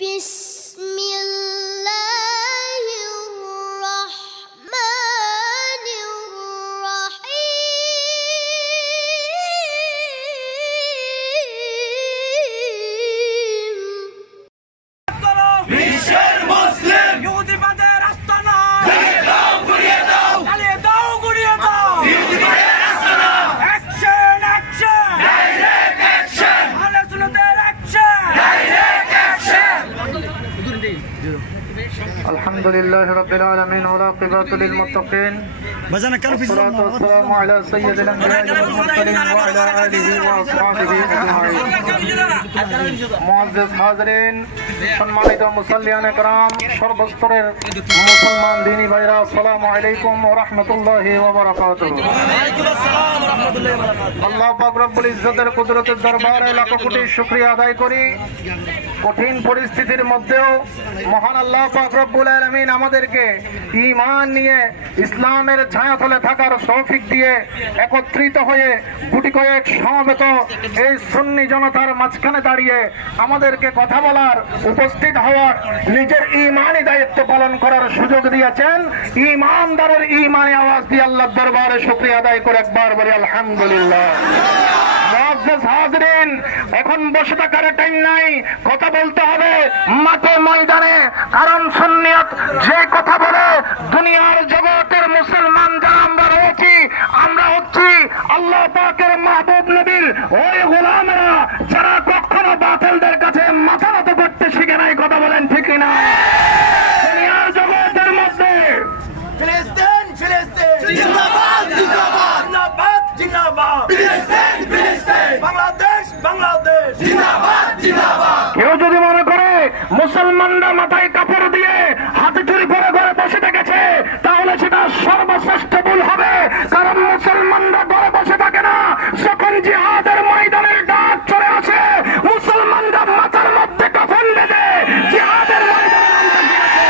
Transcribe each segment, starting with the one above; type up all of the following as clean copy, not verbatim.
بسم الله الرحمن الرحيم বিশ্বের মুসলিম ইহুদিবাদের আস্তানা চালিয়ে দাও গুড়িয়ে দাও চালিয়ে দাও গুড়িয়ে দাও ইহুদিবাদের আস্তানা অ্যাকশন অ্যাকশন ডাইরেক্ট অ্যাকশন আহলে সুন্নাতের অ্যাকশন ডাইরেক্ট অ্যাকশন الحمد لله رب العالمين والعاقبة للمتقين والصلاة والسلام على سيد الأنبياء والمرسلين وعلى آله وأصحابه أجمعين মুআজ্জাজ হাজরিন, সম্মানিত মুসাল্লিয়ান کرام, সর্বস্তরের মুসলমান দিনী ভাইরা, আসসালামু আলাইকুম ওয়া রাহমাতুল্লাহি ওয়া বারাকাতুহু। আল্লাহ পাক রব্বুল ইজ্জতের কুদরতের দরবারে লাখ কোটি শুকরিয়া আদায় করি। কঠিন পরিস্থিতির মধ্যেও মহান আল্লাহ পাক রব্বুল আলামিন আমাদেরকে ঈমান নিয়ে ইসলামের ছায়াতলে থাকার তৌফিক দিয়ে একত্রিত হয়ে গুটি কয়েক সমবেত এই সুন্নি জনতার মাঝখানে দাঁড়িয়ে আমাদেরকে কথা বলার, উপস্থিত হওয়ার, নিজের ঈমানি দায়িত্ব পালন করার সুযোগ দিয়েছেন। ঈমানদারের ঈমানি আওয়াজ দিয়ে আল্লাহর দরবারে শুকরিয়া আদায় করে একবার বলি আলহামদুলিল্লাহ। মুআজ্জাজ হাজরিন, এখন বসে থাকার টাইম নাই, কথা বলতে হবে মাঠে ময়দানে। কারণ সুন্নিয়ত যে কথা বলে, দুনিয়ার জগতের মুসলমান যারা আমরা রয়েছি, আমরা হচ্ছি আল্লাহ পাকের মাহবুব নবীর ওই গোলামেরা যারা কখনো বাতিলদের কাছে মাথা নত করতে শিখে নাই। কথা বলেন ঠিক কিনা? দুনিয়ার জগতের মধ্যে ফিলিস্তিন ফিলিস্তিন জিন্দাবাদ জিন্দাবাদ জিন্দাবাদ জিন্দাবাদ ফিলিস্তিন ফিলিস্তিন বাংলাদেশ বাংলাদেশ জিন্দাবাদ জিন্দাবাদ কেউ যদি মনে করে মুসলমানরা মাথায় কাপড় দিয়ে হাতে চুরি পরে ঘরে বসে থেকেছে, তাহলে সেটা সর্বশ্রেষ্ঠ ভুল হবে। কারণ মুসলমানরা ঘরে বসে থাকে না। যখন জিহাদের ময়দানের ডাক চলে আসে, মুসলমানরা মাথার মধ্যে কাফন বেঁধে জিহাদের ময়দানে নামতে গিয়েছে।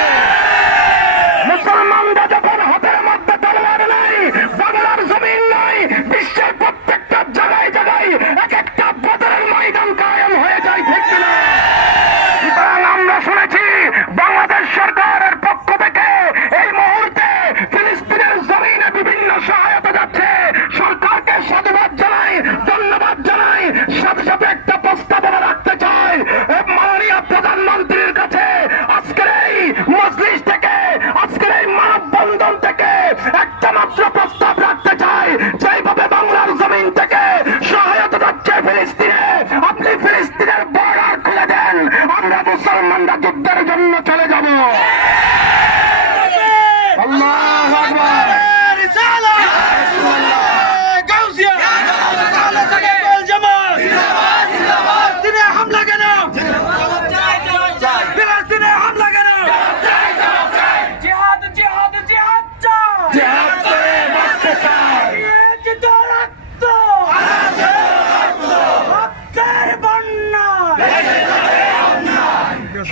মুসলমানরা যখন হাতের মধ্যে তলোয়ার নাই, বাংলার জমিন নাই, বিশ্বের প্রত্যেকটা জায়গায় জায়গায় এক একটা বদরের ময়দান কায়েম হয়ে যায়, ঠিক কিনা? সুতরাং আমরা শুনেছি বাংলাদেশ সরকারের পক্ষ থেকে এই মুহূর্তে ফিলিস্তিনের জমিনে বিভিন্ন সহায়তা যাচ্ছে। সরকারকে সাধুবাদ জানাই, ধন্যবাদ জানাই। সাথে সাথে একটা প্রস্তাবনা রাখতে চাই মাননীয় প্রধানমন্ত্রীর কাছে। আজকের এই মজলিস থেকে, আজকের এই মানববন্ধন থেকে একটা মাত্র প্রস্তাব রাখতে চাই। যেভাবে বাংলার জমিন থেকে সহায়তা যাচ্ছে ফিলিস্তিনে, আপনি ফিলিস্তিনের বর্ডার খুলে দেন, আমরা মুসলমানরা যুদ্ধের জন্য চলে যাব। আল্লাহু আকবার।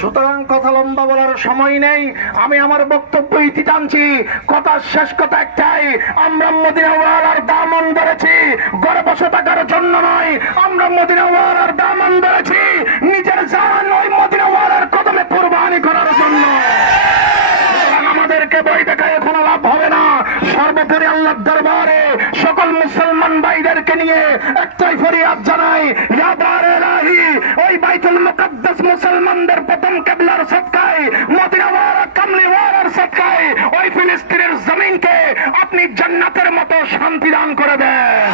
সুতরাং কথা লম্বা বলার সময় নেই, আমি আমার বক্তব্য ইতি টানছি। কথার শেষ কথা একটাই, আমরা মদিনাওয়ালার দামন ধরেছি ঘরে বসে থাকার জন্য নয়। আমরা মদিনাওয়ালার দামন ধরেছি নিজের জান ওই মদিনাওয়ালার কদমে কুরবানি করার জন্য। আমাদেরকে বই দেখায় কোনো লাভ হবে না। সর্বোপরি আল্লাহর দরবারে সকল মুসলমান ভাইদেরকে নিয়ে একটাই ফরিয়াদ জানাই, ইয়া দারে ইলাহি, ওই বাইতুল মুকাদ্দাস মুসলমানদের প্রথম কিবলার সদকায়, মদিনাওয়ালা কামলিওয়ালার সদকায় ওই ফিলিস্তিনের জমিনকে আপনি জান্নাতের মতো শান্তি দান করে দেন।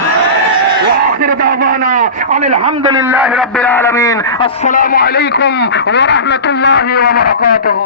ওয়া আখিরু দাওয়ানা আলহামদুলিল্লাহি রাব্বিল আলামিন। আসসালামু আলাইকুম ওয়া রাহমাতুল্লাহি ওয়া বারাকাতুহু।